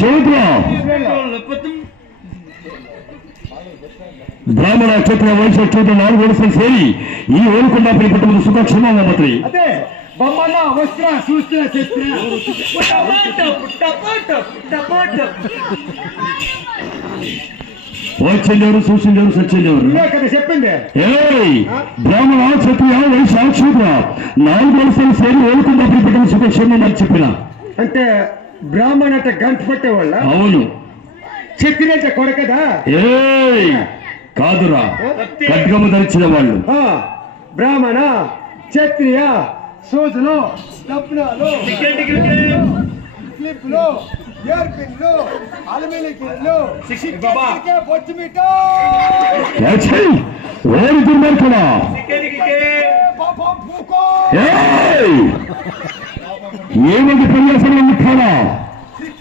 శూద్ర బ్రాహ్మణ క్షత్ర వైశ్య శూద్ర 4 వరుసలు సేరి ఈ ఓలుకొండాపురి పట్టణం సుఖక్షేమంగా మంత్రి బొమ్మన వస్త్ర సూస్త్ర శస్త్ర వచ్చిండెవరు చూసిండెవరు సచ్చిండెవరు కదా చెప్పింది. బ్రాహ్మణ క్షత్రియ వైశ్య శూద్ర 4 వరుసలు సేరి ఓలుకొండాపురి పట్టణం సుఖక్షేమం అని చెప్పిన అంటే బ్రాహ్మణ అంటే గంట పట్టేవాళ్ళ. అవును. క్షత్రియ అంటే కొడకదా కాదురా ఖడ్గము ధరించిన వాళ్ళు. బ్రాహ్మణ క్షత్రియ సూదులు దప్నాలు క్లిప్లు ఎయిర్పిన్లు అల్యూమినియంలు బొచ్చిమిట ఓడి దుర్మార్గుడా ఏమంది పర్యాసనం ముఖ్యాలా